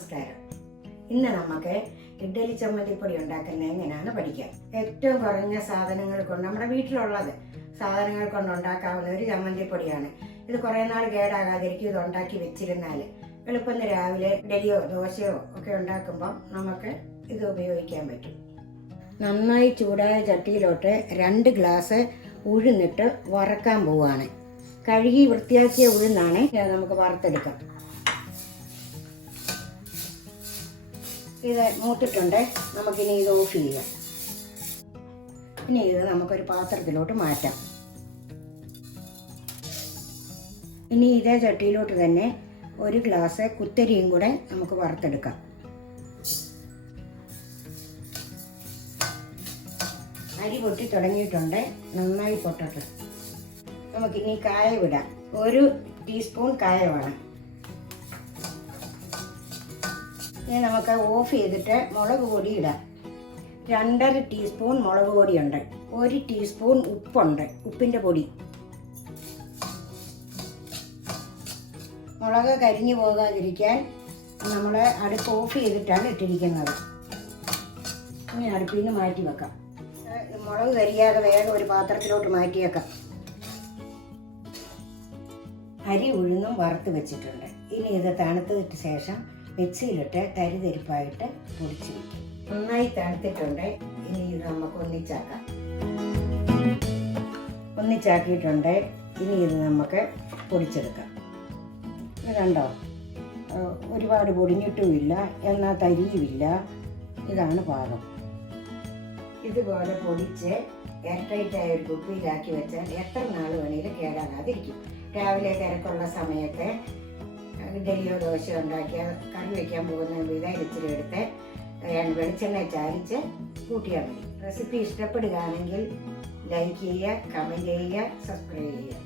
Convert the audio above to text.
നമസ്കാരം. ഇന്ന് നമുക്ക് ഇഡ്ഡലി ചമ്മന്തിപ്പൊടി ഉണ്ടാക്കുന്നത് എങ്ങനെയാണെന്ന് പഠിക്കാം. ഏറ്റവും കുറഞ്ഞ സാധനങ്ങൾ കൊണ്ട് നമ്മുടെ വീട്ടിലുള്ളത് സാധനങ്ങൾ കൊണ്ട് ഉണ്ടാക്കാവുന്ന ഒരു ചമ്മന്തിപ്പൊടിയാണ്. ഇത് കുറേ നാൾ കേടാകാതിരിക്കും. ഇത് ഉണ്ടാക്കി വെച്ചിരുന്നാൽ എളുപ്പം രാവിലെ ഇഡ്ഡലിയോ ദോശയോ ഒക്കെ ഉണ്ടാക്കുമ്പോൾ നമുക്ക് ഇത് ഉപയോഗിക്കാൻ പറ്റും. നന്നായി ചൂടായ ചട്ടിയിലോട്ട് 2 ഗ്ലാസ് ഉഴുന്നിട്ട് വറക്കാൻ പോവുകയാണ്. കഴുകി വൃത്തിയാക്കിയ ഉഴുന്നാണ് നമുക്ക് വറുത്തെടുക്കാം. ഇത് മൂത്തിട്ടുണ്ട്. നമുക്കിനി ഇത് ഓഫ് ചെയ്യാം. ഇനി ഇത് നമുക്കൊരു പാത്രത്തിലോട്ട് മാറ്റാം. ഇനി ഇതേ ചട്ടിയിലോട്ട് തന്നെ 1 ഗ്ലാസ് കുത്തരിയും കൂടെ നമുക്ക് വറുത്തെടുക്കാം. അരി പൊട്ടി തുടങ്ങിയിട്ടുണ്ട്. നന്നായി പൊട്ടട്ടെ. നമുക്കിനി കായം ഇടാം. 1 ടീസ്പൂൺ കായമാണ്. ഇനി നമുക്ക് ഓഫ് ചെയ്തിട്ട് മുളക് പൊടി ഇടാം. 2.5 ടീസ്പൂൺ മുളക് പൊടിയുണ്ട്. 1 ടീസ്പൂൺ ഉപ്പുണ്ട്, ഉപ്പിൻ്റെ പൊടി. മുളക് കരിഞ്ഞു പോകാതിരിക്കാൻ നമ്മൾ അടുപ്പ് ഓഫ് ചെയ്തിട്ടാണ് ഇട്ടിരിക്കുന്നത്. ഇനി അടുപ്പിൽ നിന്ന് മാറ്റി വെക്കാം. മുളക് കരിയാതെ വേഗം ഒരു പാത്രത്തിലോട്ട് മാറ്റിയേക്കാം. അരി ഉഴുന്നും വറുത്ത് വെച്ചിട്ടുണ്ട്. ഇനി ഇത് തണുത്തതിന് ശേഷം മിക്സിയിലിട്ട് തരിതരിപ്പായിട്ട് പൊടിച്ച് വയ്ക്കും. നന്നായി തണുത്തിട്ടുണ്ട്. ഇനി ഇത് നമുക്ക് ഒന്നിച്ചാക്കിയിട്ടുണ്ട്. ഇനി ഇത് നമുക്ക് പൊടിച്ചെടുക്കാം. ഇത് കണ്ടോ, ഒരുപാട് പൊടിഞ്ഞിട്ടുമില്ല, എന്നാൽ തരിയുമില്ല. ഇതാണ് പാകം. ഇതുപോലെ പൊടിച്ച് എയർടൈറ്റായ ഒരു കുപ്പിയിലാക്കി വെച്ചാൽ എത്ര നാൾ വേണമെങ്കിലും കേടാകാതിരിക്കും. രാവിലെ തിരക്കുള്ള സമയത്ത് ഇഡ്ഡലിയോ ദോശയോ ഉണ്ടാക്കിയാൽ കറി വയ്ക്കാൻ പോകുന്ന ഇച്ചിരി എടുത്ത് വെളിച്ചെണ്ണ ചാലിച്ച് കൂട്ടിയാൽ മതി. റെസിപ്പി ഇഷ്ടപ്പെടുകയാണെങ്കിൽ ലൈക്ക് ചെയ്യുക, കമൻറ്റ് ചെയ്യുക, സബ്സ്ക്രൈബ് ചെയ്യുക.